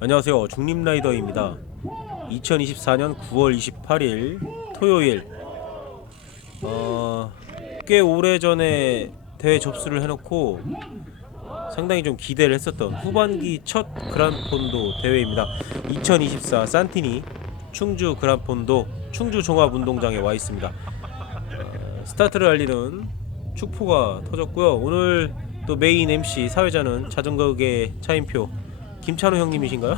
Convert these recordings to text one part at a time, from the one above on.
안녕하세요. 중립라이더입니다. 2024년 9월 28일 토요일 꽤 오래전에 대회 접수를 해놓고 상당히 좀 기대를 했었던 후반기 첫 그란폰도 대회입니다. 2024 산티니 충주 그란폰도 충주 종합운동장에 와 있습니다. 스타트를 알리는 축포가 터졌고요. 오늘 또 메인 MC 사회자는 자전거계 차인표 김찬호 형님이신가요?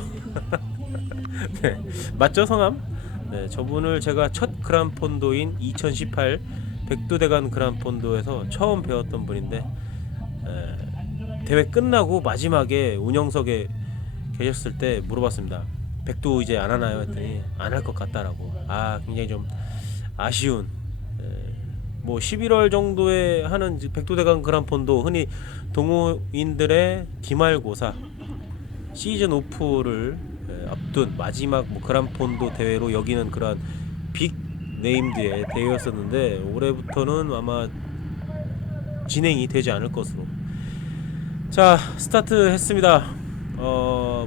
네, 맞죠 성함? 네, 저분을 제가 첫 그란폰도인 2018 백두대간 그란폰도에서 처음 배웠던 분인데 대회 끝나고 마지막에 운영석에 계셨을 때 물어봤습니다. 백두 이제 안 하나요? 했더니 안 할 것 같다라고. 굉장히 좀 아쉬운 뭐 11월 정도에 하는 백두대간 그란폰도 흔히 동호인들의 기말고사 시즌 오프를 앞둔 마지막 뭐 그란폰도 대회로 여기는 그런 빅 네임드의 대회였었는데 올해부터는 아마 진행이 되지 않을 것으로. 자, 스타트 했습니다.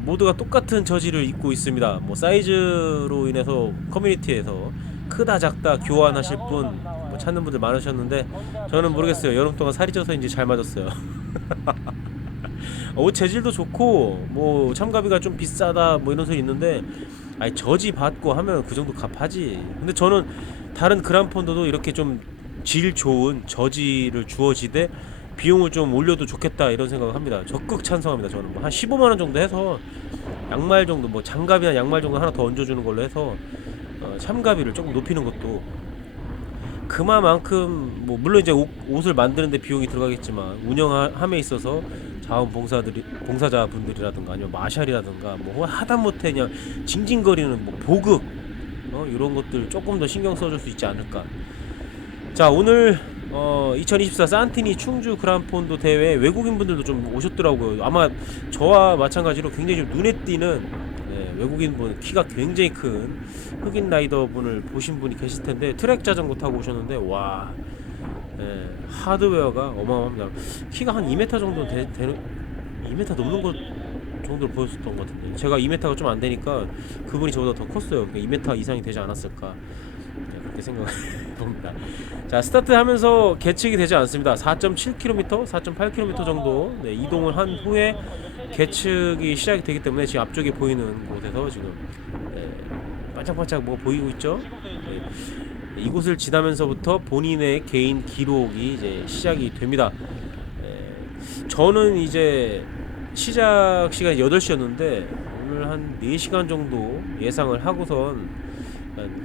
모두가 똑같은 저지를 입고 있습니다. 뭐 사이즈로 인해서 커뮤니티에서 크다 작다 교환하실 분 뭐 찾는 분들 많으셨는데 저는 모르겠어요. 여름 동안 살이 쪄서인지 잘 맞았어요. 옷 재질도 좋고 뭐 참가비가 좀 비싸다 뭐 이런 소리 있는데 저지 받고 하면 그 정도 값하지. 근데 저는 다른 그란폰도도 이렇게 좀 질 좋은 저지를 주어지되 비용을 좀 올려도 좋겠다 이런 생각을 합니다. 적극 찬성합니다. 저는 뭐한 15만원 정도 해서 양말 정도 뭐 장갑이나 양말 정도 하나 더 얹어주는 걸로 해서 참가비를 조금 높이는 것도 그만큼 뭐 물론 이제 옷을 만드는데 비용이 들어가겠지만 운영함에 있어서 봉사자분들이라든가 아니면 마샬이라든가 뭐 하다못해 그냥 징징거리는 뭐 보급 이런 것들 조금 더 신경 써줄 수 있지 않을까. 자, 오늘 2024 산티니 충주 그란폰도 대회 외국인 분들도 좀 오셨더라고요. 아마 저와 마찬가지로 굉장히 좀 눈에 띄는 외국인 분 키가 굉장히 큰 흑인 라이더 분을 보신 분이 계실 텐데 트랙 자전거 타고 오셨는데 와, 하드웨어가 어마어마합니다. 키가 한 2m 정도 되는 2m 넘는 것 정도로 보였었던 것 같은데 제가 2m가 좀 안 되니까 그분이 저보다 더 컸어요. 그러니까 2m 이상이 되지 않았을까 그렇게 생각을 봅니다. 자, 스타트하면서 계측이 되지 않습니다. 4.7km, 4.8km 정도 이동을 한 후에 계측이 시작이 되기 때문에 지금 앞쪽에 보이는 곳에서 지금 반짝반짝 뭐 보이고 있죠? 이곳을 지나면서부터 본인의 개인 기록이 이제 시작이 됩니다. 저는 이제 시작 시간이 8시였는데 오늘 한 4시간 정도 예상을 하고선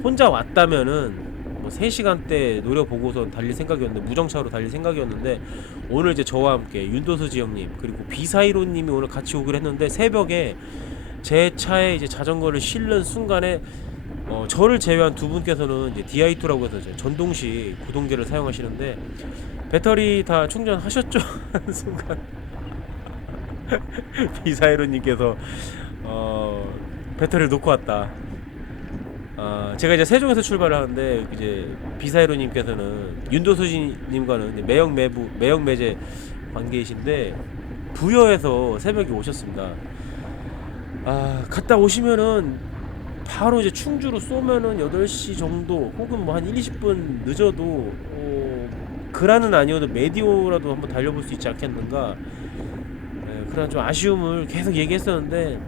혼자 왔다면은 뭐 3시간대 노려보고선 달릴 생각이었는데 무정차로 달릴 생각이었는데 오늘 이제 저와 함께 윤도수지 형님 그리고 비사이로님이 오늘 같이 오기로 했는데 새벽에 제 차에 이제 자전거를 실는 순간에 저를 제외한 두 분께서는 이제 DI2라고 해서 이제 전동식 구동계를 사용하시는데 배터리 다 충전하셨죠? 하는 순간 비사이로님께서 배터리를 놓고 왔다. 제가 이제 세종에서 출발을 하는데 이제 비사이로님께서는 윤도수진님과는 매형 매제 관계이신데 부여에서 새벽에 오셨습니다. 갔다 오시면은 바로 이제 충주로 쏘면은 8시 정도 혹은 뭐 한 1-20분 늦어도 그라는 아니어도 메디오라도 한번 달려볼 수 있지 않겠는가. 그런 좀 아쉬움을 계속 얘기했었는데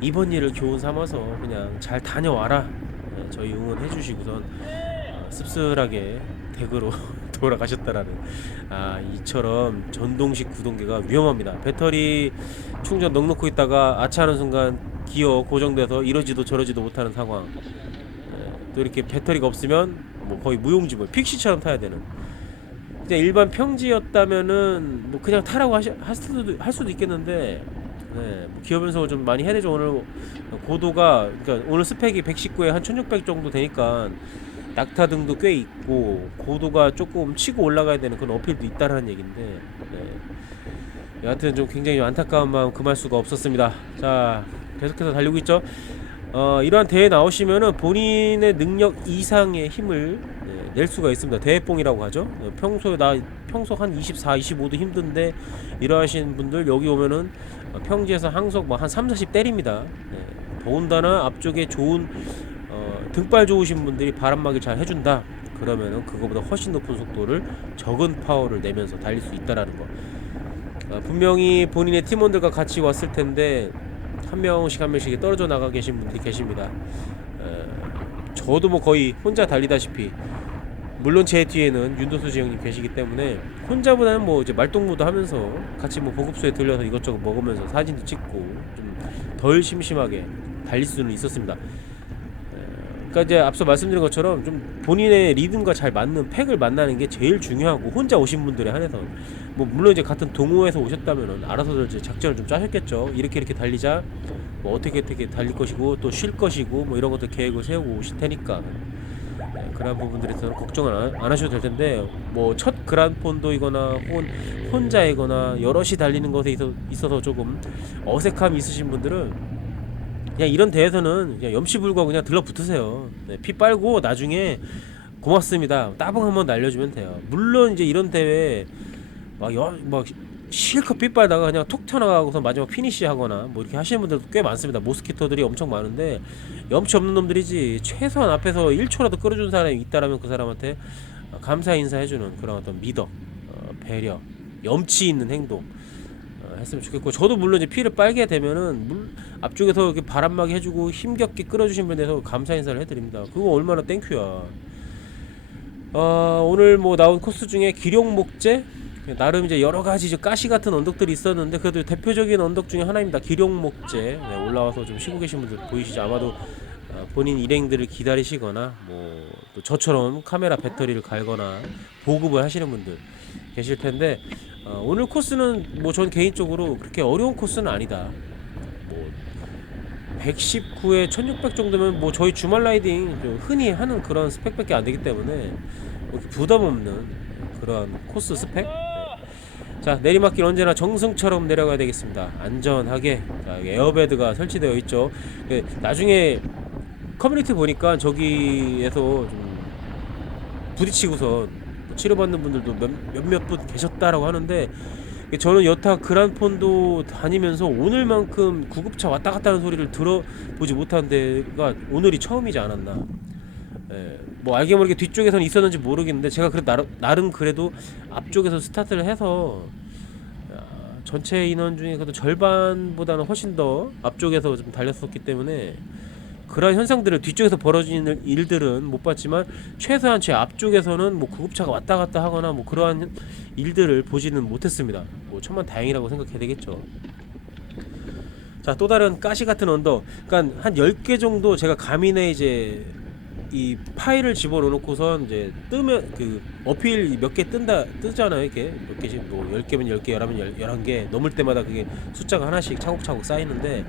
이번 일을 교훈 삼아서 그냥 잘 다녀와라. 저희 응원해 주시고선 씁쓸하게 댁으로 돌아가셨다라는. 이처럼 전동식 구동계가 위험합니다. 배터리 충전 넉넉히 있다가 아차하는 순간 기어 고정돼서 이러지도 저러지도 못하는 상황. 또 이렇게 배터리가 없으면 뭐 거의 무용지물 픽시처럼 타야 되는. 그냥 일반 평지였다면은 뭐 그냥 타라고 할 수도 있겠는데 뭐 기어 변속을 좀 많이 해야 되죠. 오늘 고도가 그러니까 오늘 스펙이 119에 한 1600 정도 되니까 낙타등도 꽤 있고 고도가 조금 치고 올라가야 되는 그런 어필도 있다라는 얘긴데 여하튼 좀 굉장히 안타까운 마음 금할 수가 없었습니다. 자, 계속해서 달리고 있죠. 이러한 대회에 나오시면은 본인의 능력 이상의 힘을 낼 수가 있습니다. 대회뽕이라고 하죠. 평소 한 24, 25도 힘든데 일하시는 분들 여기 오면은 평지에서 항속 뭐 한 3, 40 때립니다. 더군다나 앞쪽에 좋은 등발 좋으신 분들이 바람막이 잘 해준다. 그러면은 그거보다 훨씬 높은 속도를 적은 파워를 내면서 달릴 수 있다라는 거. 분명히 본인의 팀원들과 같이 왔을 텐데 한 명씩 한 명씩 떨어져 나가 계신 분들이 계십니다. 저도 뭐 거의 혼자 달리다시피, 물론 제 뒤에는 윤도수지 형님 계시기 때문에 혼자보다는 뭐 이제 말동무도 하면서 같이 뭐 보급소에 들려서 이것저것 먹으면서 사진도 찍고 좀 덜 심심하게 달릴 수는 있었습니다. 그러니까 이제 앞서 말씀드린 것처럼 좀 본인의 리듬과 잘 맞는 팩을 만나는 게 제일 중요하고, 혼자 오신 분들에 한해서 뭐 물론 이제 같은 동호회에서 오셨다면은 알아서들 이제 작전을 좀 짜셨겠죠. 이렇게 달리자, 뭐 어떻게 달릴 것이고 또 쉴 것이고 뭐 이런 것들 계획을 세우고 오실 테니까 그런 부분들에 대해서는 걱정을 안 하셔도 될 텐데, 뭐 첫 그란폰도이거나 혼자이거나 여럿이 달리는 것에 있어서 조금 어색함이 있으신 분들은 그냥 이런 대회에서는 그냥 염치불구하고 그냥 들러붙으세요. 피 빨고 나중에 고맙습니다 따봉 한번 날려주면 돼요. 물론 이제 이런 대회 막 실컷 피 빨다가 그냥 톡 튀어나가고서 마지막 피니시 하거나 뭐 이렇게 하시는 분들도 꽤 많습니다. 모스키토들이 엄청 많은데 염치 없는 놈들이지, 최소한 앞에서 1초라도 끌어준 사람이 있다라면 그 사람한테 감사 인사해주는 그런 어떤 미덕, 배려, 염치 있는 행동 했으면 좋겠고, 저도 물론 이제 피를 빨게 되면은 앞쪽에서 이렇게 바람막이 해주고 힘겹게 끌어주신 분에 대해서 감사 인사를 해드립니다. 그거 얼마나 땡큐야. 오늘 뭐 나온 코스 중에 기룡목재, 나름 이제 여러 가지 이제 가시 같은 언덕들이 있었는데 그래도 대표적인 언덕 중에 하나입니다. 기룡목재. 올라와서 좀 쉬고 계신 분들 보이시죠? 아마도 본인 일행들을 기다리시거나 뭐 또 저처럼 카메라 배터리를 갈거나 보급을 하시는 분들 계실 텐데, 오늘 코스는 뭐 전 개인적으로 그렇게 어려운 코스는 아니다. 뭐 119에 1600 정도면 뭐 저희 주말 라이딩 좀 흔히 하는 그런 스펙밖에 안 되기 때문에 뭐 부담 없는 그런 코스 스펙. 자, 내리막길 언제나 정승처럼 내려가야 되겠습니다. 안전하게. 자, 에어베드가 설치되어 있죠. 나중에 커뮤니티 보니까 저기에서 좀 부딪히고서 치료받는 분들도 몇몇 분 계셨다라고 하는데, 저는 여타 그란폰도 다니면서 오늘만큼 구급차 왔다 갔다 하는 소리를 들어보지 못한 데가 오늘이 처음이지 않았나. 뭐 알게 모르게 뒤쪽에서는 있었는지 모르겠는데 제가 나름 그래도 앞쪽에서 스타트를 해서 전체 인원 중에 그래도 절반보다는 훨씬 더 앞쪽에서 좀 달렸었기 때문에 그런 현상들을 뒤쪽에서 벌어지는 일들은 못 봤지만, 최소한 제 앞쪽에서는 뭐 구급차가 왔다 갔다 하거나 뭐 그러한 일들을 보지는 못했습니다. 뭐 천만 다행이라고 생각해야 되겠죠. 자, 또 다른 가시 같은 언덕. 그러니까 한 10개 정도 제가 가민에 이제 이 파일을 집어넣고선 이제 뜨면 그 어필 몇 개 뜨잖아요. 이렇게 몇 개씩 뭐 10개면 10개, 11면 11개 넘을 때마다 그게 숫자가 하나씩 차곡차곡 쌓이는데,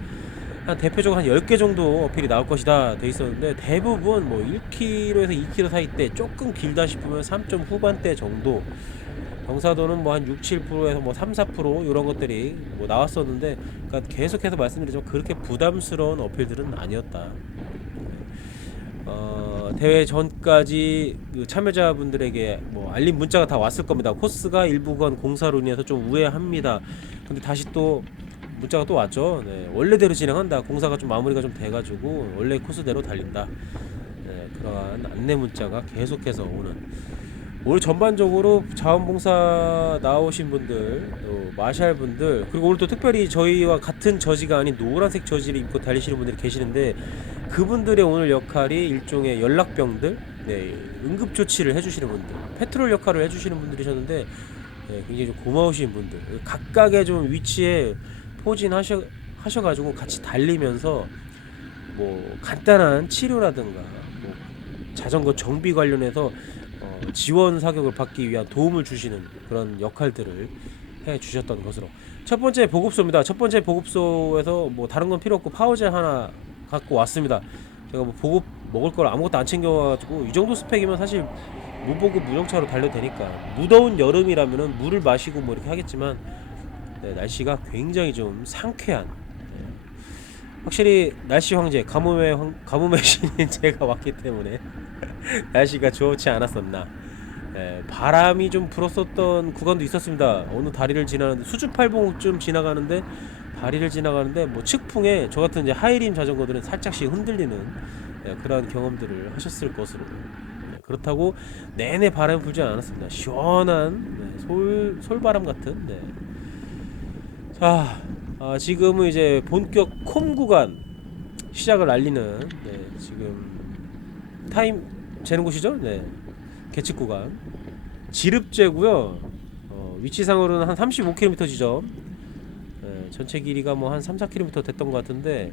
한 대표적으로 한 10개 정도 어필이 나올 것이다 돼 있었는데, 대부분 뭐 1km에서 2km 사이 때 조금 길다 싶으면 3점 후반대 정도, 경사도는 뭐 한 6, 7%에서 뭐 3, 4% 이런 것들이 뭐 나왔었는데, 그러니까 계속해서 말씀드리지만 그렇게 부담스러운 어필들은 아니었다. 대회 전까지 그 참여자분들에게 뭐 알림 문자가 다 왔을 겁니다. 코스가 일부분 공사로 인해서 좀 우회합니다. 근데 다시 또 문자가 또 왔죠. 원래대로 진행한다. 공사가 좀 마무리가 좀 돼가지고 원래 코스대로 달린다. 그러한 안내 문자가 계속해서 오늘 전반적으로 자원봉사 나오신 분들, 또 마샬 분들, 그리고 오늘 또 특별히 저희와 같은 저지가 아닌 노란색 저지를 입고 달리시는 분들이 계시는데, 그분들의 오늘 역할이 일종의 연락병들, 응급조치를 해주시는 분들, 페트롤 역할을 해주시는 분들이셨는데, 굉장히 좀 고마우신 분들, 각각의 좀 위치에 포진하셔가지고 같이 달리면서 뭐 간단한 치료라든가 뭐 자전거 정비 관련해서 지원 사격을 받기 위한 도움을 주시는 그런 역할들을 해 주셨던 것으로, 첫 번째 보급소입니다. 첫 번째 보급소에서 뭐 다른 건 필요 없고 파워젤 하나 갖고 왔습니다. 제가 뭐 보급 먹을 걸 아무것도 안 챙겨가지고 이 정도 스펙이면 사실 무보급 무정차로 달려도 되니까, 무더운 여름이라면은 물을 마시고 뭐 이렇게 하겠지만, 날씨가 굉장히 좀 상쾌한, 확실히 날씨 황제 가뭄의 신인 제가 왔기 때문에 날씨가 좋지 않았었나. 바람이 좀 불었었던 구간도 있었습니다. 어느 다리를 지나는데 수주팔봉쯤 지나가는데 다리를 지나가는데 뭐 측풍에 저 같은 이제 하이림 자전거들은 살짝씩 흔들리는 그러한 경험들을 하셨을 것으로. 그렇다고 내내 바람이 불지 않았습니다. 시원한 솔바람 같은. 자, 지금은 이제 본격 콤 구간 시작을 알리는 지금 타임 재는 곳이죠. 계측 구간 지릅제고요. 위치상으로는 한 35km 지점. 전체 길이가 뭐 한 3-4km 됐던 것 같은데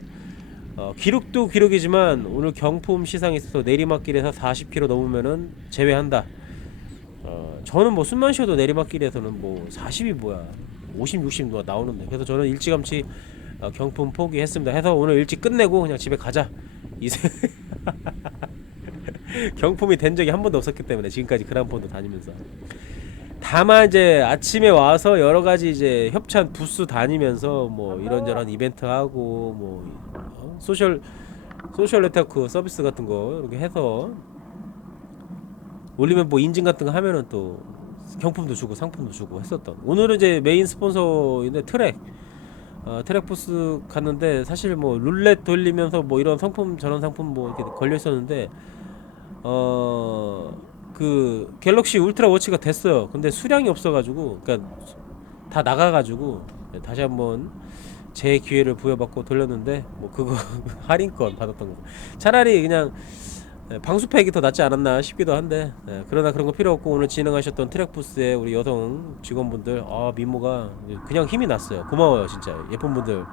기록도 기록이지만 오늘 경품 시상에 있어서 내리막길에서 40km 넘으면은 제외한다. 저는 뭐 숨만 쉬어도 내리막길에서는 뭐 40이 뭐야 50, 60 나오는데, 그래서 저는 일찌감치 경품 포기했습니다. 해서 오늘 일찍 끝내고 그냥 집에 가자 이제 경품이 된 적이 한 번도 없었기 때문에 지금까지 그란폰도 다니면서. 다만 이제 아침에 와서 여러 가지 이제 협찬 부스 다니면서 뭐 이런저런 이벤트 하고 뭐 소셜 네트워크 서비스 같은 거 이렇게 해서 올리면 뭐 인증 같은 거 하면은 또 경품도 주고 상품도 주고 했었던. 오늘은 이제 메인 스폰서인데 트랙 부스 갔는데 사실 뭐 룰렛 돌리면서 뭐 이런 상품 저런 상품 뭐 이렇게 걸려 있었는데 그 갤럭시 울트라 워치가 됐어요. 근데 수량이 없어가지고 그러니까 다 나가가지고 다시 한번 제 기회를 부여받고 돌렸는데 뭐 그거 할인권 받았던 거. 차라리 그냥 방수팩이 더 낫지 않았나 싶기도 한데, 그러나 그런 거 필요 없고 오늘 진행하셨던 트랙부스의 우리 여성 직원분들 미모가 그냥 힘이 났어요. 고마워요 진짜. 예쁜 분들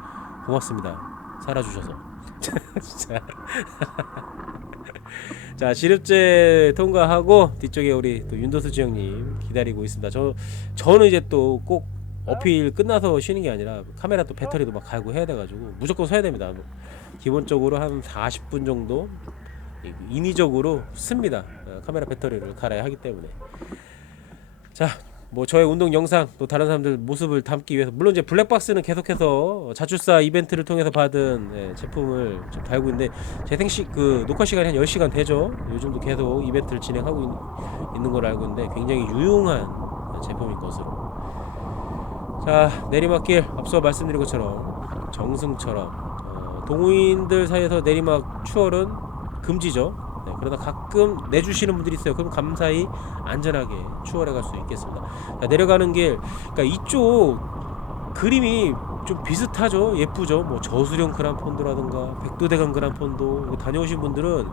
고맙습니다. 살아주셔서. 진짜. 자, 지릅제 통과하고 뒤쪽에 우리 또 윤도수 지형님 기다리고 있습니다. 저는 이제 또 꼭 어필 끝나서 쉬는 게 아니라 카메라 또 배터리도 막 갈고 해야 돼가지고 무조건 서야 됩니다. 기본적으로 한 40분 정도 인위적으로 씁니다. 카메라 배터리를 갈아야 하기 때문에. 자, 뭐 저의 운동 영상 또 다른 사람들 모습을 담기 위해서 물론 이제 블랙박스는 계속해서 자출사 이벤트를 통해서 받은 제품을 좀 달고 있는데 재생시 그 녹화 시간이 한 10시간 되죠. 요즘도 계속 이벤트를 진행하고 있는 걸 알고 있는데 굉장히 유용한 제품일 것으로. 자, 내리막길 앞서 말씀드린 것처럼 정승처럼 동호인들 사이에서 내리막 추월은 금지죠. 그러다 가끔 내주시는 분들이 있어요. 그럼 감사히 안전하게 추월해 갈 수 있겠습니다. 자, 내려가는 길, 그러니까 이쪽 그림이 좀 비슷하죠. 예쁘죠. 뭐 저수령 그란폰도라든가 백두대간 그란폰도 다녀오신 분들은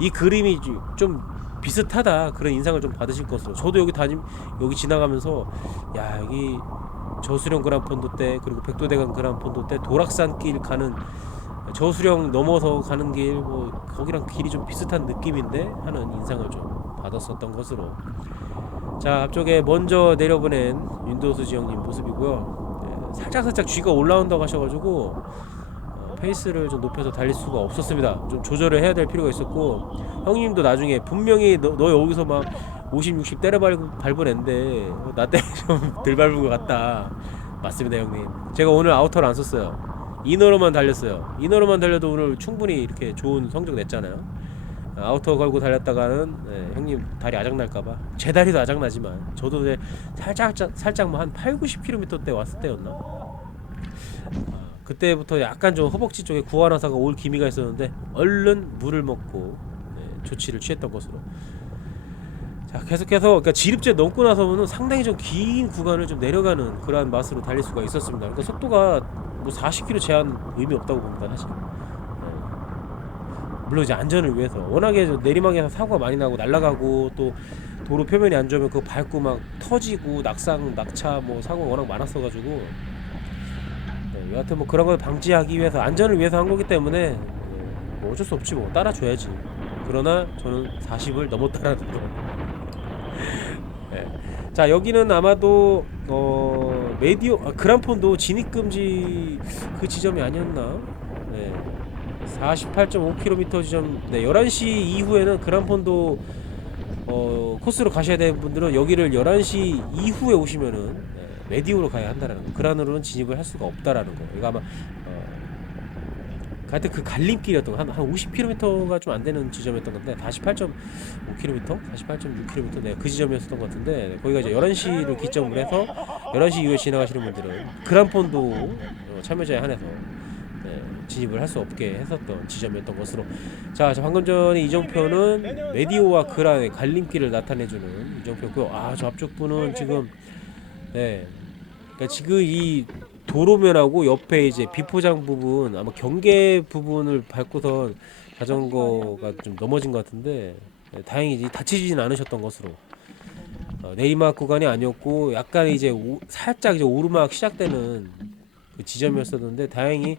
이 그림이 좀 비슷하다 그런 인상을 좀 받으실 것으로. 저도 여기 지나가면서 야, 여기 저수령 그란폰도 때 그리고 백두대간 그란폰도 때 도락산길 가는 저수령 넘어서 가는 길 뭐 거기랑 길이 좀 비슷한 느낌인데 하는 인상을 좀 받았었던 것으로. 자, 앞쪽에 먼저 내려보낸 윤도수 지형님 모습이고요. 살짝 쥐가 올라온다고 하셔가지고 페이스를 좀 높여서 달릴 수가 없었습니다. 좀 조절을 해야 될 필요가 있었고, 형님도 나중에 분명히 너 여기서 막 50, 60 때려 밟은 앤데 나 때문에 좀 덜 밟은 것 같다. 맞습니다 형님. 제가 오늘 아우터를 안 썼어요. 이너로만 달렸어요. 이너로만 달려도 오늘 충분히 이렇게 좋은 성적 냈잖아요. 아우터 걸고 달렸다가는 형님 다리 아작날까봐. 제 다리도 아작나지만 저도 이제 살짝 뭐 한 8, 90km 때 왔을 때였나. 그때부터 약간 좀 허벅지 쪽에 구안화사가 올 기미가 있었는데 얼른 물을 먹고 조치를 취했던 것으로. 자, 계속해서 그러니까 지릅제 넘고 나서는 상당히 좀 긴 구간을 좀 내려가는 그러한 맛으로 달릴 수가 있었습니다. 그러니까 속도가 뭐 40km 제한 의미 없다고 봅니다 사실. 물론 이제 안전을 위해서 워낙에 내리막에서 사고가 많이 나고 날아가고 또 도로 표면이 안 좋으면 그거 밟고 막 터지고 낙차 뭐 사고가 워낙 많았어가지고 여하튼 뭐 그런 걸 방지하기 위해서 안전을 위해서 한 거기 때문에 뭐 어쩔 수 없지 뭐 따라줘야지. 그러나 저는 40을 넘었다라는 거. 자, 여기는 아마도 그란폰도 진입금지 그 지점이 아니었나. 48.5km 지점. 11시 이후에는 그란폰도 코스로 가셔야 되는 분들은 여기를 11시 이후에 오시면은 메디오로 가야 한다라는 거. 그란으로는 진입을 할 수가 없다라는 거. 이거 아마 하여튼 그 갈림길이었던 거, 한 50km가 좀 안 되는 지점이었던 건데 48.5km, 48.6km 네, 그 지점이었던 것 같은데 거기가 이제 11시를 기점으로 해서 11시 이후에 지나가시는 분들은 그란폰도 참여자에 한해서 네, 진입을 할 수 없게 했었던 지점이었던 것으로. 자, 방금 전에 이정표는 메디오와 그란의 갈림길을 나타내주는 이정표고요. 아, 저 앞쪽 분은 지금 네, 그러니까 지금 이 도로면하고 옆에 이제 비포장 부분, 아마 경계 부분을 밟고선 자전거가 좀 넘어진 것 같은데 네, 다행히 다치지는 않으셨던 것으로. 내리막 구간이 아니었고 약간 이제 살짝 이제 오르막 시작되는 그 지점이었었는데 다행히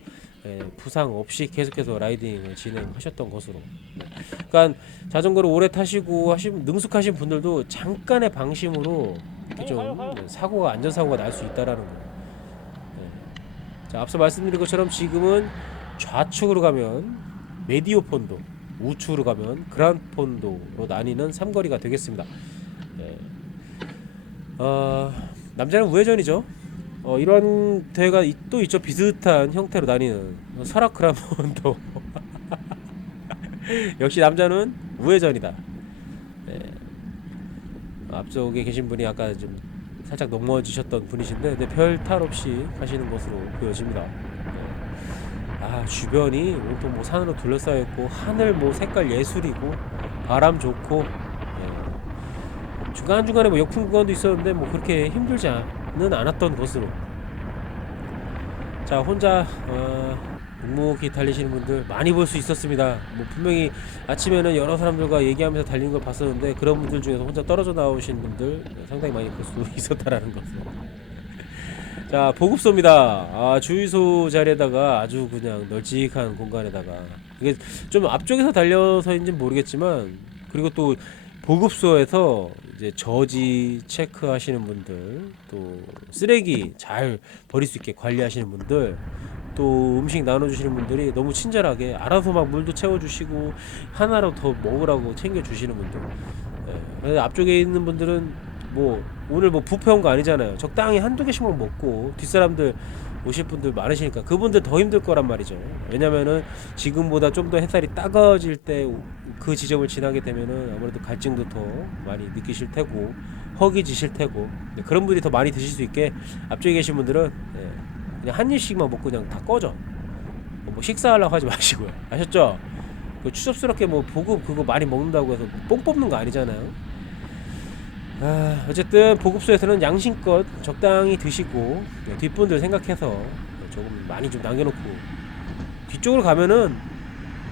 부상 없이 계속해서 라이딩을 진행하셨던 것으로. 그러니까 자전거를 오래 타시고 능숙하신 분들도 잠깐의 방심으로 이렇게 좀 사고가 안전사고가 날 수 있다라는 거예요. 자, 앞서 말씀드린 것처럼 지금은 좌측으로 가면 메디오 폰도, 우측으로 가면 그란 폰도로 나뉘는 삼거리가 되겠습니다. 남자는 우회전이죠. 이런 대회가 또 있죠. 비슷한 형태로 나뉘는 설악 그란 폰도. 역시 남자는 우회전이다. 네. 앞쪽에 계신 분이 아까 좀 살짝 넘어지셨던 분이신데 네, 별 탈 없이 가시는 것으로 보여집니다. 네. 아, 주변이 온통 뭐 산으로 둘러싸여 있고 하늘 뭐 색깔 예술이고 바람 좋고 네. 중간중간에 뭐 역풍 구간도 있었는데 뭐 그렇게 힘들지는 않았던 것으로. 자, 혼자 묵묵히 달리시는 분들 많이 볼 수 있었습니다. 뭐 분명히 아침에는 여러 사람들과 얘기하면서 달리는 걸 봤었는데 그런 분들 중에서 혼자 떨어져 나오신 분들 상당히 많이 볼 수 있었다라는 것을. 자, 보급소입니다. 주유소 자리에다가 아주 그냥 널찍한 공간에다가 이게 좀 앞쪽에서 달려서인지는 모르겠지만 그리고 또 보급소에서 이제 저지 체크하시는 분들, 또 쓰레기 잘 버릴 수 있게 관리하시는 분들, 또 음식 나눠주시는 분들이 너무 친절하게 알아서 막 물도 채워주시고 하나라도 더 먹으라고 챙겨주시는 분들. 그래서 앞쪽에 있는 분들은 뭐 오늘 뭐 뷔페 온 거 아니잖아요. 적당히 한두 개씩만 먹고 뒷사람들 오실 분들 많으시니까 그분들 더 힘들 거란 말이죠. 왜냐면은 지금보다 좀 더 햇살이 따가워질 때 그 지점을 지나게 되면은 아무래도 갈증도 더 많이 느끼실 테고 허기지실 테고 그런 분들이 더 많이 드실 수 있게 앞쪽에 계신 분들은 그냥 한 입씩만 먹고 그냥 다 꺼져. 뭐 식사하려고 하지 마시고요. 아셨죠? 그 추접스럽게 뭐 보급 그거 많이 먹는다고 해서 뽕 뽑는 거 아니잖아요. 어쨌든 보급소에서는 양심껏 적당히 드시고 뒷분들 생각해서 조금 많이 좀 남겨놓고 뒤쪽으로 가면은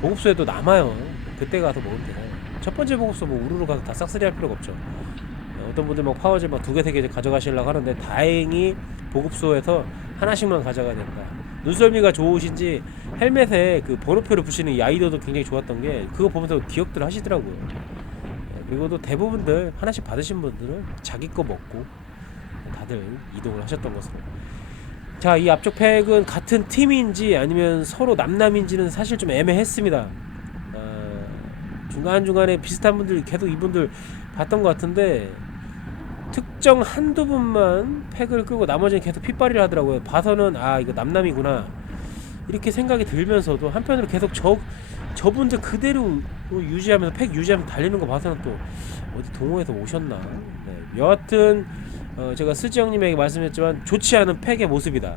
보급소에도 남아요. 그때 가서 먹으면 돼요. 첫 번째 보급소 뭐 우르르 가서 다 싹쓸이 할 필요가 없죠. 어떤 분들 막 파워젤 막 2개 3개 가져가시려고 하는데 다행히 보급소에서 하나씩만 가져가야 된다. 눈썰미가 좋으신지 헬멧에 그 번호표를 붙이는 이 아이디어도 굉장히 좋았던 게 그거 보면서 기억들 하시더라고요. 그리고 또 대부분들 하나씩 받으신 분들은 자기 거 먹고 다들 이동을 하셨던 것으로. 자, 이 앞쪽 팩은 같은 팀인지 아니면 서로 남남인지는 사실 좀 애매했습니다. 중간중간에 비슷한 분들 계속 이분들 봤던 것 같은데 특정 한두 분만 팩을 끄고 나머지는 계속 핏발이를 하더라고요. 봐서는 이거 남남이구나 이렇게 생각이 들면서도 한편으로 계속 저분들 그대로 유지하면서 팩 유지하면서 달리는 거 봐서는 또 어디 동호회에서 오셨나. 네. 여하튼 제가 스지 형님에게 말씀했지만 좋지 않은 팩의 모습이다.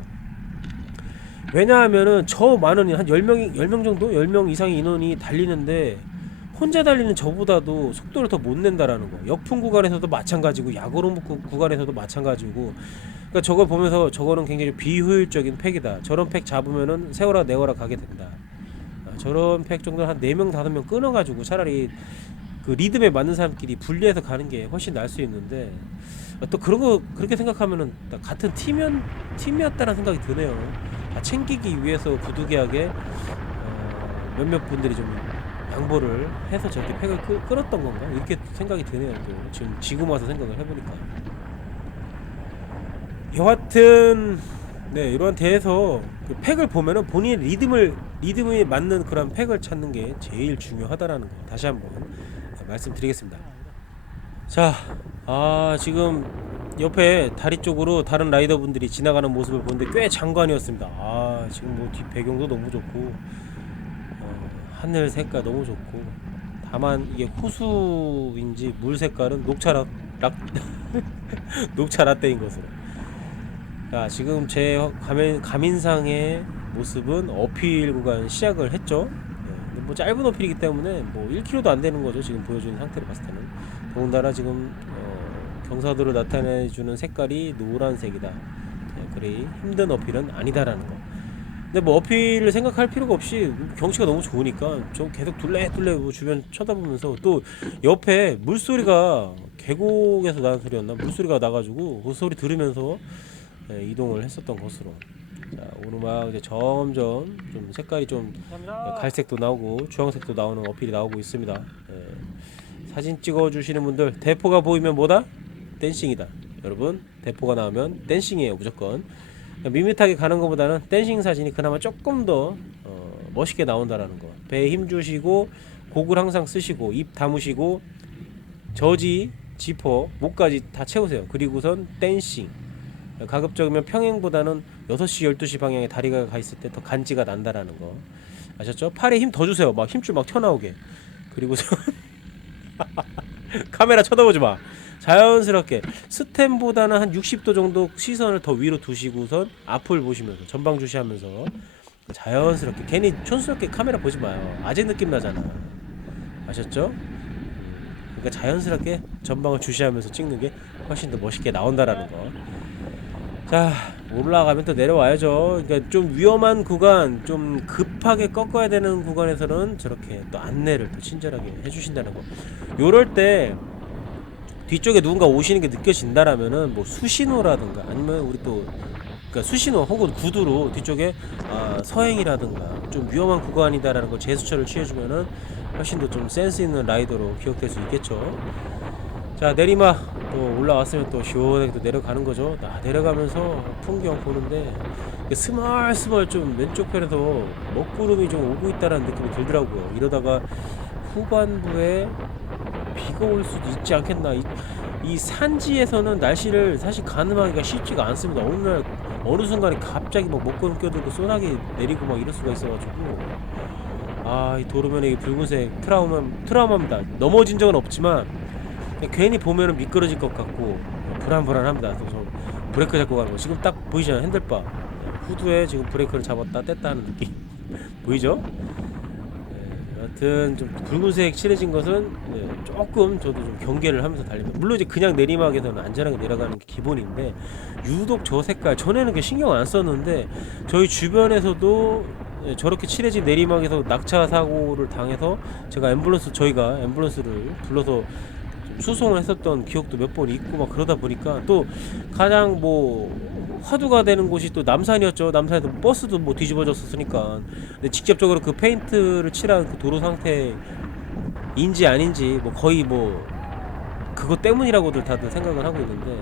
왜냐하면은 저 많은 한 10명 정도? 10명 이상의 인원이 달리는데 혼자 달리는 저보다도 속도를 더 못 낸다라는 거. 역풍 구간에서도 마찬가지고 야구로무 구간에서도 마찬가지고. 그러니까 저걸 보면서 저거는 굉장히 비효율적인 팩이다. 저런 팩 잡으면은 세워라 내워라 가게 된다. 저런 팩 정도 한 4명 5명 끊어가지고 차라리 그 리듬에 맞는 사람끼리 분리해서 가는 게 훨씬 나을 수 있는데 또 그런 거 그렇게 생각하면은 같은 팀이었다는 생각이 드네요. 다 챙기기 위해서 부득이하게 몇몇 분들이 좀 양보를 해서 저렇게 팩을 끊었던 건가 이렇게 생각이 드네요. 또 지금 와서 생각을 해보니까. 여하튼 네, 이러한 대회에서 그 팩을 보면은 본인의 리듬에 맞는 그런 팩을 찾는 게 제일 중요하다라는 거 다시 한번 말씀드리겠습니다. 자, 지금 옆에 다리 쪽으로 다른 라이더분들이 지나가는 모습을 보는데 꽤 장관이었습니다. 지금 뭐 뒷 배경도 너무 좋고 하늘 색깔 너무 좋고, 다만 이게 호수인지 물 색깔은 녹차 라떼인 것으로. 자, 지금 제 가민상의 모습은 어필 구간 시작을 했죠. 근데 뭐 짧은 어필이기 때문에 뭐 1km도 안 되는 거죠, 지금 보여주는 상태로 봤을 때는. 더군다나 지금 경사도를 나타내주는 색깔이 노란색이다. 그리 힘든 어필은 아니다라는 거. 근데 뭐 어필을 생각할 필요가 없이 경치가 너무 좋으니까 저 계속 둘레둘레 뭐 주변 쳐다보면서, 또 옆에 물소리가 계곡에서 나는 소리였나, 물소리가 나가지고 그 소리 들으면서 이동을 했었던 것으로. 자, 오르막 이제 점점 좀 색깔이 좀 갈색도 나오고 주황색도 나오는 어필이 나오고 있습니다. 사진 찍어 주시는 분들, 대포가 보이면 뭐다? 댄싱이다. 여러분, 대포가 나오면 댄싱이에요, 무조건. 밋밋하게 가는 것보다는 댄싱 사진이 그나마 조금 더 멋있게 나온다라는 거. 배에 힘 주시고 곡을 항상 쓰시고 입 다무시고 저지, 지퍼, 목까지 다 채우세요. 그리고선 댄싱. 가급적이면 평행보다는 6시, 12시 방향에 다리가 가 있을 때 더 간지가 난다라는 거. 아셨죠? 팔에 힘 더 주세요. 막 힘줄 막 튀어나오게. 그리고선 카메라 쳐다보지 마. 자연스럽게 스탬보다는 한 60도 정도 시선을 더 위로 두시고선 앞을 보시면서 전방 주시하면서 자연스럽게, 괜히 촌스럽게 카메라 보지 마요. 아재 느낌 나잖아. 아셨죠? 그러니까 자연스럽게 전방을 주시하면서 찍는 게 훨씬 더 멋있게 나온다라는 거. 자, 올라가면 또 내려와야죠. 그러니까 좀 위험한 구간, 좀 급하게 꺾어야 되는 구간에서는 저렇게 또 안내를 또 친절하게 해주신다는 거. 요럴 때 뒤쪽에 누군가 오시는 게 느껴진다라면은 뭐 수신호라든가 아니면 우리 또 그러니까 수신호 혹은 구두로 뒤쪽에 서행이라든가 좀 위험한 구간이다라는 걸 제스처를 취해주면은 훨씬 더 좀 센스 있는 라이더로 기억될 수 있겠죠. 자, 내리막 또 올라왔으면 또 시원하게 또 내려가는 거죠. 내려가면서 풍경 보는데 스멀스멀 좀 왼쪽 편에서 먹구름이 좀 오고 있다라는 느낌이 들더라고요. 이러다가 후반부에 비가 올 수도 있지 않겠나. 이 산지에서는 날씨를 사실 가늠하기가 쉽지가 않습니다. 어느 날 어느 순간에 갑자기 막 먹구름 껴들고 소나기 내리고 막 이럴 수가 있어가지고, 이 도로면에 이 붉은색 트라우마입니다. 넘어진 적은 없지만 괜히 보면은 미끄러질 것 같고 불안불안합니다. 저 브레이크 잡고 가는 거 지금 딱 보이잖아요. 핸들바 후드에 지금 브레이크를 잡았다 뗐다 하는 느낌 보이죠? 여하튼 좀 붉은색 칠해진 것은 조금 저도 좀 경계를 하면서 달립니다. 물론 이제 그냥 내리막에서는 안전하게 내려가는 게 기본인데, 유독 저 색깔 전에는 그 신경 안 썼는데 저희 주변에서도 저렇게 칠해진 내리막에서 낙차 사고를 당해서 저희가 앰뷸런스를 불러서 수송을 했었던 기억도 몇 번 있고 막 그러다 보니까, 또 가장 뭐 화두가 되는 곳이 또 남산이었죠. 남산에서 버스도 뭐 뒤집어졌었으니까. 근데 직접적으로 그 페인트를 칠한 그 도로 상태인지 아닌지 뭐 거의 뭐 그것 때문이라고들 다들 생각을 하고 있는데,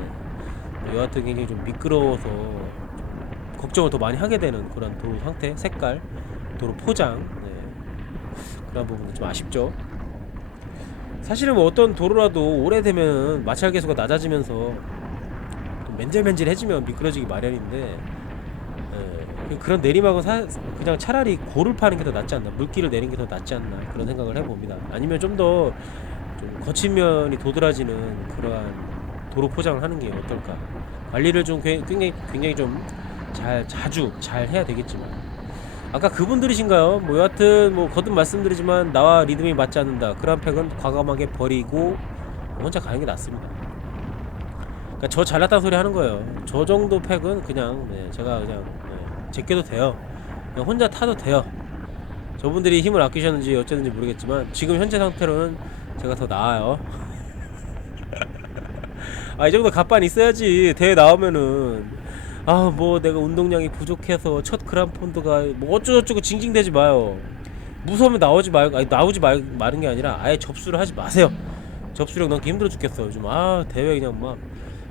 여하튼 굉장히 좀 미끄러워서 좀 걱정을 더 많이 하게 되는 그런 도로 상태, 색깔, 도로 포장, 그런 부분도 좀 아쉽죠. 사실은 뭐 어떤 도로라도 오래되면 마찰 계수가 낮아지면서 맨질맨질해지면 미끄러지기 마련인데, 그런 내리막은 그냥 차라리 골을 파는 게 더 낫지 않나, 물길을 내리는 게 더 낫지 않나, 그런 생각을 해봅니다. 아니면 좀 더 좀 거친 면이 도드라지는 그러한 도로 포장을 하는 게 어떨까. 관리를 좀 굉장히 좀 자주 잘 해야 되겠지만, 아까 그분들이신가요? 뭐 여하튼 뭐 거듭 말씀드리지만 나와 리듬이 맞지 않는다, 그런 팩은 과감하게 버리고 혼자 가는 게 낫습니다. 그러니까 저 잘났다는 소리 하는 거예요. 저 정도 팩은 그냥 제가 그냥 제껴도 돼요. 그냥 혼자 타도 돼요. 저분들이 힘을 아끼셨는지 어쨌는지 모르겠지만 지금 현재 상태로는 제가 더 나아요. 이 정도 갑반 있어야지. 대회 나오면은 뭐 내가 운동량이 부족해서 첫 그란폰드가 뭐 어쩌고저쩌고 징징대지 마요. 무서우면 나오지 마는 게 아니라 아예 접수를 하지 마세요. 접수력 넣기 힘들어 죽겠어 요즘. 대회 그냥 막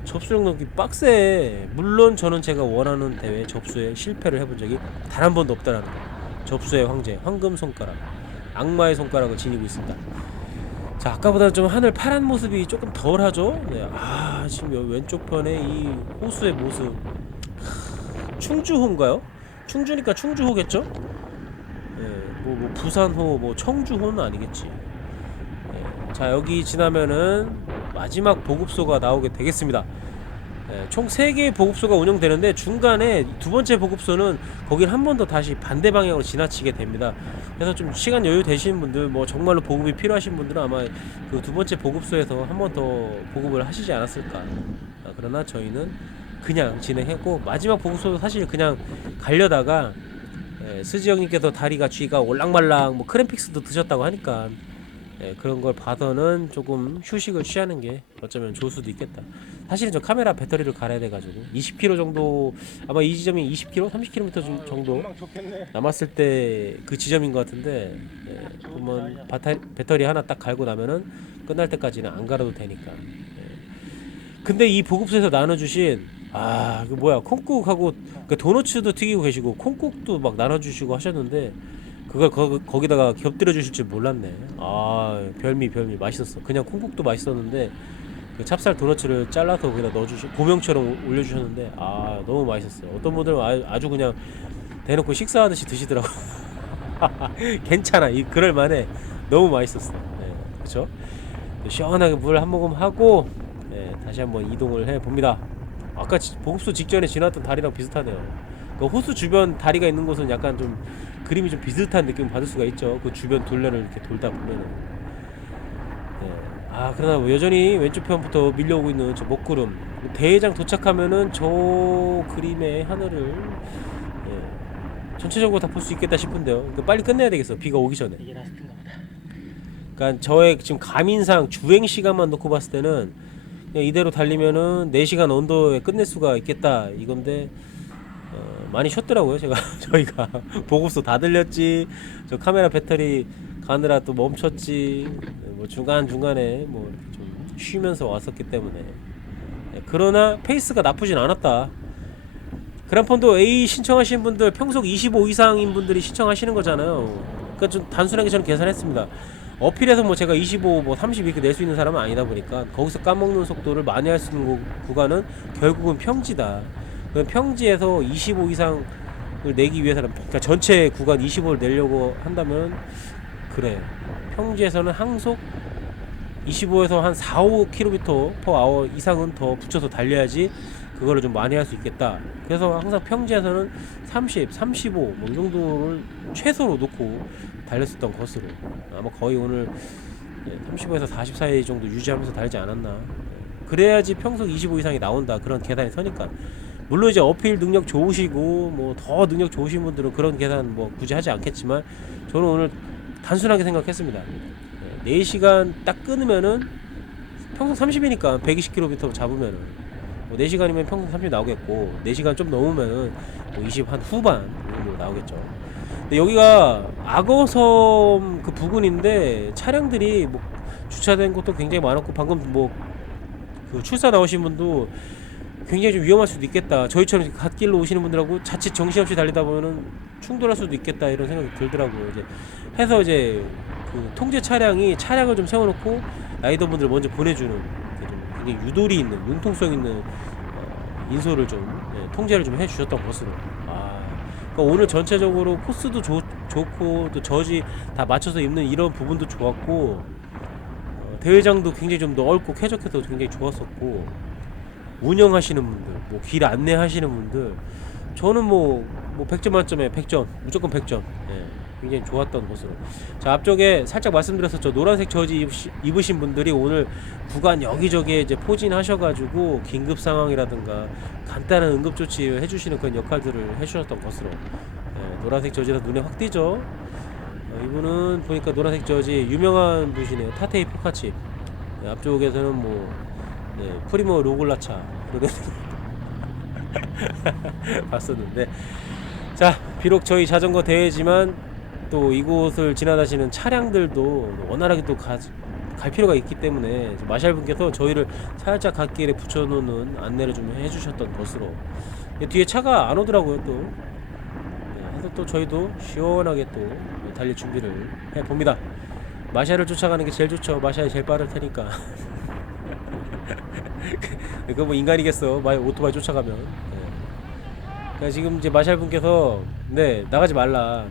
접수력 넣기 빡세. 물론 저는 제가 원하는 대회 접수에 실패를 해본 적이 단 한 번도 없다라는 거. 접수의 황제, 황금 손가락, 악마의 손가락을 지니고 있습니다. 자, 아까보다 좀 하늘 파란 모습이 조금 덜하죠. 지금 왼쪽 편에 이 호수의 모습, 충주호인가요? 충주니까 충주호겠죠? 뭐 부산호, 뭐 청주호는 아니겠지. 자, 여기 지나면은 마지막 보급소가 나오게 되겠습니다. 총 3개의 보급소가 운영되는데 중간에 두 번째 보급소는 거길 한 번 더 다시 반대 방향으로 지나치게 됩니다. 그래서 좀 시간 여유 되시는 분들, 뭐 정말로 보급이 필요하신 분들은 아마 그 두 번째 보급소에서 한 번 더 보급을 하시지 않았을까. 그러나 저희는 그냥 진행했고, 마지막 보급소도 사실 그냥 가려다가 스지 형님께서 다리가 쥐가 올랑말랑, 뭐 크램픽스도 드셨다고 하니까 그런 걸 봐서는 조금 휴식을 취하는 게 어쩌면 좋을 수도 있겠다. 사실은 저 카메라 배터리를 갈아야 돼가지고 20km 정도, 아마 이 지점이 20km, 30km 정도 남았을 때 그 지점인 것 같은데, 그러면 배터리 하나 딱 갈고 나면은 끝날 때까지는 안 갈아도 되니까. 근데 이 보급소에서 나눠주신 그 뭐야, 콩국하고 그 도너츠도 튀기고 계시고 콩국도 막 나눠주시고 하셨는데, 그걸 거기다가 곁들여 주실 줄 몰랐네. 별미 맛있었어. 그냥 콩국도 맛있었는데 그 찹쌀 도너츠를 잘라서 거기다 넣어주시, 고명처럼 올려주셨는데 너무 맛있었어요. 어떤 분들은 아주 그냥 대놓고 식사하듯이 드시더라고. 괜찮아, 그럴만해. 너무 맛있었어. 그쵸? 시원하게 물 한 모금 하고 다시 한번 이동을 해 봅니다. 아까 보급소 직전에 지났던 다리랑 비슷하네요. 그 호수 주변 다리가 있는 곳은 약간 좀 그림이 좀 비슷한 느낌을 받을 수가 있죠. 그 주변 둘레를 이렇게 돌다 보면은. 그러나 뭐 여전히 왼쪽 편부터 밀려오고 있는 저 먹구름. 대회장 도착하면은 저 그림의 하늘을 전체적으로 다 볼 수 있겠다 싶은데요. 그러니까 빨리 끝내야 되겠어. 비가 오기 전에. 이게 라스트인가 보다. 그러니까 저의 지금 감인상 주행 시간만 놓고 봤을 때는 그냥 이대로 달리면은 4시간 언더에 끝낼 수가 있겠다 이건데, 많이 쉬었더라고요. 저희가 보고서 다 들렸지, 저 카메라 배터리 가느라 또 멈췄지, 뭐 중간중간에 뭐 좀 쉬면서 왔었기 때문에. 그러나 페이스가 나쁘진 않았다. 그란폰도 A 신청하시는 분들 평속 25 이상인 분들이 신청하시는 거잖아요. 그러니까 좀 단순하게 저는 계산했습니다. 어필해서 뭐 제가 25, 뭐 30 이렇게 낼 수 있는 사람은 아니다 보니까 거기서 까먹는 속도를 많이 할 수 있는 구간은 결국은 평지다. 그 평지에서 25 이상을 내기 위해서는, 그러니까 전체 구간 25를 내려고 한다면, 그래, 평지에서는 항속 25에서 한 4, 5km/h 이상은 더 붙여서 달려야지 그거를 좀 많이 할 수 있겠다. 그래서 항상 평지에서는 30, 35 뭐 이 정도를 최소로 놓고 달렸었던 것으로, 아마 거의 오늘 35에서 40 사이 정도 유지하면서 달리지 않았나. 그래야지 평속 25 이상이 나온다, 그런 계산이 서니까. 물론 이제 어필 능력 좋으시고 뭐 더 능력 좋으신 분들은 그런 계산 뭐 굳이 하지 않겠지만, 저는 오늘 단순하게 생각했습니다. 4시간 딱 끊으면은 평소 30이니까 120km 잡으면은 뭐 4시간이면 평소 30 나오겠고, 4시간 좀 넘으면은 뭐 20 한 후반 정도 나오겠죠. 근데 여기가 악어섬 그 부근인데 차량들이 뭐 주차된 곳도 굉장히 많았고, 방금 뭐 그 출사 나오신 분도 굉장히 좀 위험할 수도 있겠다. 저희처럼 갓길로 오시는 분들하고 자칫 정신없이 달리다 보면은 충돌할 수도 있겠다, 이런 생각이 들더라고요. 이제 해서 이제 그 통제 차량이 차량을 좀 세워놓고 라이더분들 먼저 보내주는, 좀 굉장히 유도리 있는, 융통성 있는 인솔을 좀 통제를 좀 해주셨던 것으로. 그러니까 오늘 전체적으로 코스도 좋고 또 저지 다 맞춰서 입는 이런 부분도 좋았고, 대회장도 굉장히 좀 넓고 쾌적해서 굉장히 좋았었고, 운영하시는 분들, 뭐 길 안내하시는 분들, 저는 뭐 100점 만점에 100점, 무조건 100점. 굉장히 좋았던 것으로. 자, 앞쪽에 살짝 말씀드렸었죠. 노란색 저지 입으신 분들이 오늘 구간 여기저기에 이제 포진하셔가지고 긴급 상황이라든가 간단한 응급 조치 해주시는 그런 역할들을 해주셨던 것으로. 노란색 저지라 눈에 확 띄죠. 이분은 보니까 노란색 저지 유명한 분이시네요. 타테이 포카치. 앞쪽에서는 뭐 프리모 로글라차 봤었는데, 자, 비록 저희 자전거 대회지만 또 이곳을 지나다니시는 차량들도 원활하게 또 갈 필요가 있기 때문에 마샬 분께서 저희를 살짝 갓길에 붙여놓는 안내를 좀 해주셨던 것으로. 뒤에 차가 안 오더라고요 또. 해서 또 저희도 시원하게 또 달릴 준비를 해봅니다. 마샬을 쫓아가는 게 제일 좋죠. 마샬이 제일 빠를 테니까. 그거 뭐 인간이겠어, 오토바이 쫓아가면. 그러니까 지금 이제 마샬 분께서 나가지 말라.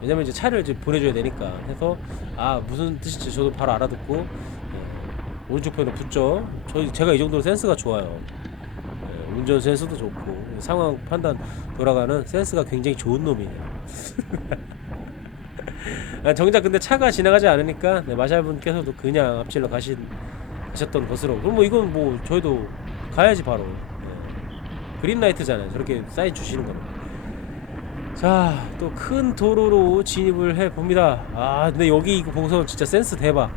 왜냐면 이제 차를 이제 보내줘야 되니까 해서 아 무슨 뜻인지 저도 바로 알아듣고 오른쪽 편에 붙죠. 제가 이 정도로 센스가 좋아요. 운전 센스도 좋고 상황 판단 돌아가는 센스가 굉장히 좋은 놈이에요. 정작 근데 차가 지나가지 않으니까 마샬분께서도 그냥 앞질러 가셨던 것으로. 그럼 뭐 이건 뭐 저희도 가야지 바로. 그린라이트잖아요. 저렇게 사인 주시는 거는. 자, 또 큰 도로로 진입을 해 봅니다. 아, 근데 여기 이거 보고서 진짜 센스 대박.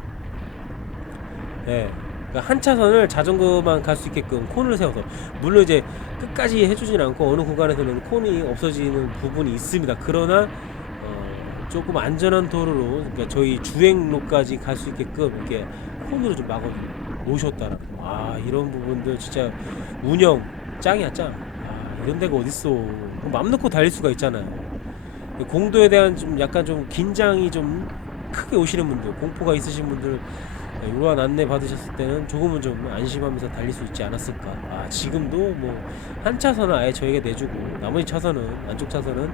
그러니까 한 차선을 자전거만 갈 수 있게끔 콘을 세워서, 물론 이제 끝까지 해주진 않고 어느 구간에서는 콘이 없어지는 부분이 있습니다. 그러나 조금 안전한 도로로, 그러니까 저희 주행로까지 갈 수 있게끔 이렇게 콘으로 좀 막아 놓으셨다라. 아, 이런 부분들 진짜 운영 짱이야 짱. 아, 이런 데가 어딨어. 맘 놓고 달릴 수가 있잖아요. 공도에 대한 좀 약간 좀 긴장이 좀 크게 오시는 분들, 공포가 있으신 분들, 이러한 안내 받으셨을 때는 조금은 좀 안심하면서 달릴 수 있지 않았을까. 아, 지금도 뭐 한 차선은 아예 저에게 내주고 나머지 차선은, 안쪽 차선은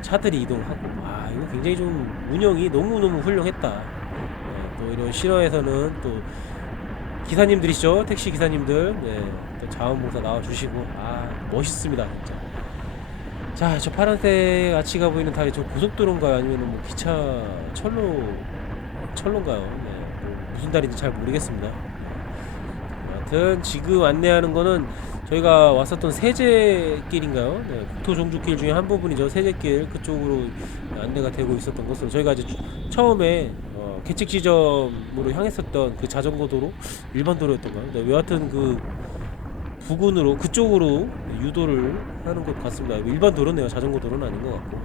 차들이 이동하고. 아, 이거 굉장히 좀 운영이 너무너무 훌륭했다. 또 이런 실화에서는 또 기사님들이시죠, 택시 기사님들, 또 자원봉사 나와주시고, 아, 멋있습니다 진짜. 자, 저 파란색 아치가 보이는 다리, 저 고속도로인가요? 아니면 뭐 기차 철로인가요? 뭐 무슨 다리인지 잘 모르겠습니다. 하여튼 지금 안내하는 거는 저희가 왔었던 세제길인가요? 국토종주길 중에 한 부분이죠. 세제길 그쪽으로 안내가 되고 있었던 것으로, 저희가 이제 처음에 계측 지점으로 향했었던 그 자전거 도로, 일반 도로였던가요? 여하튼 그 부근으로, 그쪽으로 유도를 하는 것 같습니다. 일반 도로네요. 자전거 도로는 아닌 것 같고.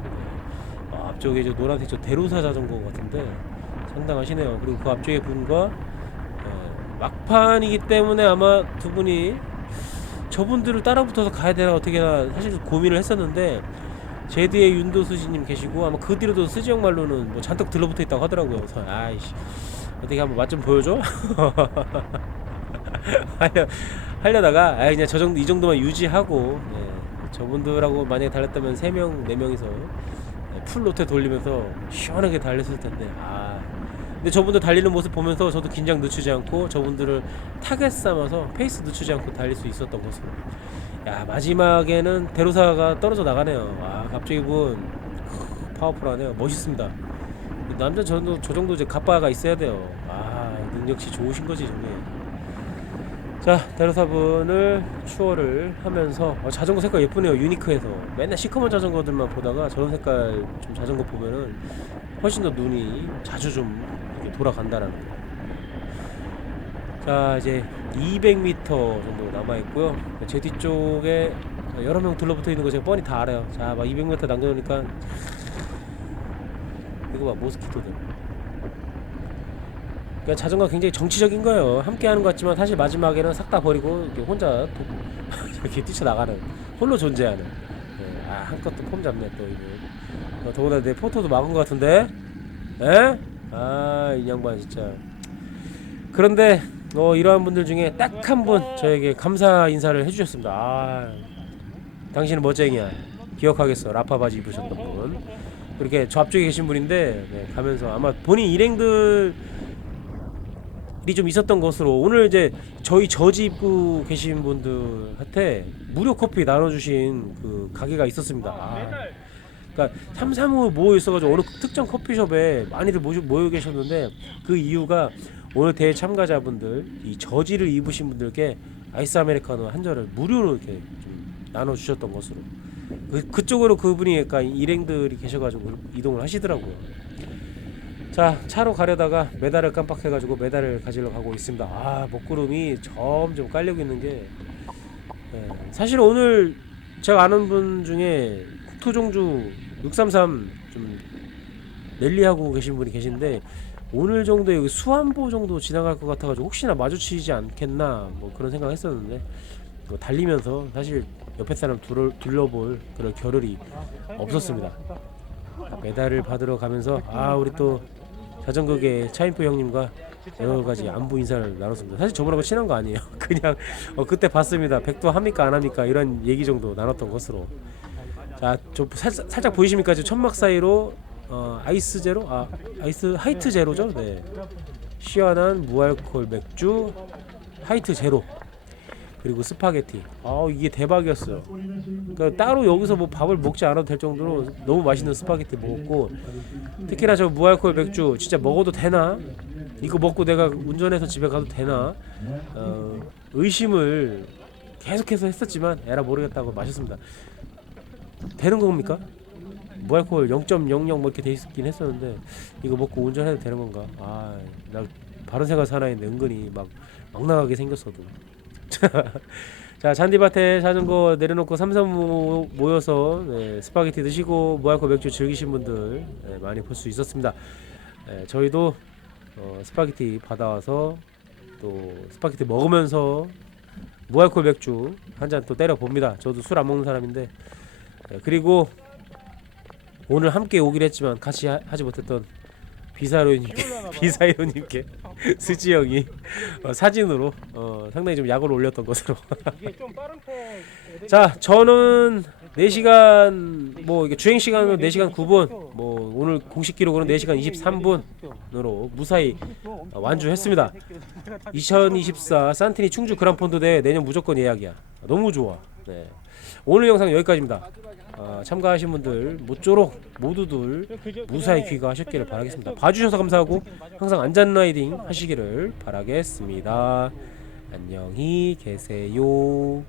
앞쪽에 이제 노란색 저 대로사 자전거 같은데 상당하시네요. 그리고 그 앞쪽에 분과 막판이기 때문에 아마 두 분이 저분들을 따라붙어서 가야 되나 어떻게나 사실 고민을 했었는데, 제 뒤에 윤도수지님 계시고 아마 그 뒤로도 스지역 말로는 뭐 잔뜩 들러붙어 있다고 하더라고요. 그래서 아이씨, 어떻게 한번 맛 좀 보여줘? 하려다가 그냥 저 정도, 이 정도만 유지하고, 저분들하고 만약에 달렸다면 3명 4명이서 풀 로테 돌리면서 시원하게 달렸을 텐데. 근데 저분들 달리는 모습 보면서 저도 긴장 늦추지 않고 저분들을 타겟 삼아서 페이스 늦추지 않고 달릴 수 있었던 것으로. 야, 마지막에는 대로사가 떨어져 나가네요. 갑자기 분 파워풀하네요. 멋있습니다. 남자 저 정도 이제 갑바가 있어야 돼요. 능력치 좋으신 거지 저게. 자, 대로사분을 추월을 하면서 자전거 색깔 예쁘네요. 유니크해서. 맨날 시커먼 자전거들만 보다가 저런 색깔 좀 자전거 보면은 훨씬 더 눈이 자주 좀 이렇게 돌아간다라는 거. 자, 이제 200m 정도 남아있고요. 제 뒤쪽에 여러 명 둘러붙어 있는 거 제가 뻔히 다 알아요. 자, 막 200m 남겨놓으니까 이거 봐, 모스키토들. 그러니까 자전거가 굉장히 정치적인 거예요. 함께 하는 것 같지만 사실 마지막에는 싹 다 버리고 이렇게 혼자 이렇게 뛰쳐나가는, 홀로 존재하는. 한껏 또 폼 잡네 또 이거. 더구나 내 포토도 막은 것 같은데? 에? 이 양반 진짜. 그런데 이러한 분들 중에 딱 한 분 저에게 감사 인사를 해주셨습니다. 당신은 멋쟁이야, 기억하겠어. 라파 바지 입으셨던 분, 그렇게 저 앞쪽에 계신 분인데, 가면서 아마 본인 일행들이 좀 있었던 것으로, 오늘 이제 저희 저지 입고 계신 분들한테 무료 커피 나눠주신 그 가게가 있었습니다. 그러니까 335 모여 있어가지고 어느 특정 커피숍에 많이들 모여 계셨는데, 그 이유가 오늘 대회 참가자분들, 이 저지를 입으신 분들께 아이스 아메리카노 한 잔을 무료로 이렇게 좀 나눠주셨던 것으로. 그쪽으로 그분이, 그러니까 일행들이 계셔가지고 이동을 하시더라고요. 자, 차로 가려다가 메달을 깜빡해가지고 메달을 가지러 가고 있습니다. 먹구름이 점점 깔리고 있는 게, 사실 오늘 제가 아는 분 중에 국토종주 633 좀 랠리하고 계신 분이 계신데, 오늘 정도 여기 수안보 정도 지나갈 것 같아가지고 혹시나 마주치지 않겠나 뭐 그런 생각 했었는데, 달리면서 사실 옆에 사람 둘러볼 그런 겨를이 없었습니다. 메달을 받으러 가면서 우리 또 자전거계 차인표 형님과 여러가지 안부 인사를 나눴습니다. 사실 저분하고 친한 거 아니에요. 그냥 그때 봤습니다. 백도 합니까 안 합니까 이런 얘기 정도 나눴던 것으로. 자, 자, 저 살짝 보이십니까? 지금 천막 사이로 아이스 제로, 아이스 하이트 제로죠. 네, 시원한 무알콜 맥주 하이트 제로, 그리고 스파게티. 이게 대박이었어요. 그러니까 따로 여기서 뭐 밥을 먹지 않아도 될 정도로 너무 맛있는 스파게티 먹었고, 특히나 저 무알콜 맥주 진짜 먹어도 되나? 이거 먹고 내가 운전해서 집에 가도 되나? 의심을 계속해서 했었지만 에라 모르겠다고 마셨습니다. 되는 겁니까? 무알콜 0.00 뭐 이렇게 돼 있긴 했었는데 이거 먹고 운전해도 되는 건가? 나 바른 생각 살아있는데 은근히 막 나가게 생겼어도. 자, 잔디밭에 자전거 내려놓고 삼삼 모여서 스파게티 드시고 무알콜 맥주 즐기신 분들 많이 볼 수 있었습니다. 저희도 스파게티 받아와서 또 스파게티 먹으면서 무알콜 맥주 한 잔 또 때려 봅니다. 저도 술 안 먹는 사람인데. 그리고 오늘 함께 오기로 했지만 같이 하지 못했던 비사이로님께 스지 형이 사진으로 상당히 좀 약을 올렸던 것으로. 자, 저는 4시간 뭐 이게 주행 시간은 4시간 9분, 뭐 오늘 공식 기록으로는 4시간 23분으로 무사히 완주했습니다. 2024 산티니 충주 그란폰도 대회 내년 무조건 예약이야. 너무 좋아. 네. 오늘 영상 여기까지입니다. 참가하신 분들 모쪼록 모두들 무사히 귀가하셨기를 바라겠습니다. 봐주셔서 감사하고 항상 안전 라이딩 하시기를 바라겠습니다. 안녕히 계세요.